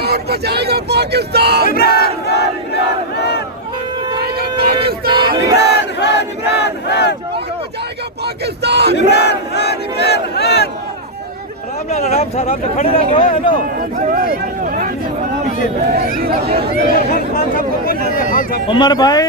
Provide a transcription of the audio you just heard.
कौन बचाएगा पाकिस्तान? इमरान खान, इमरान खान। इमरान खान, इमरान खान। कौन बचाएगा पाकिस्तान? इमरान खान, इमरान खान। आराम से खड़े रहो। हेलो उमर भाई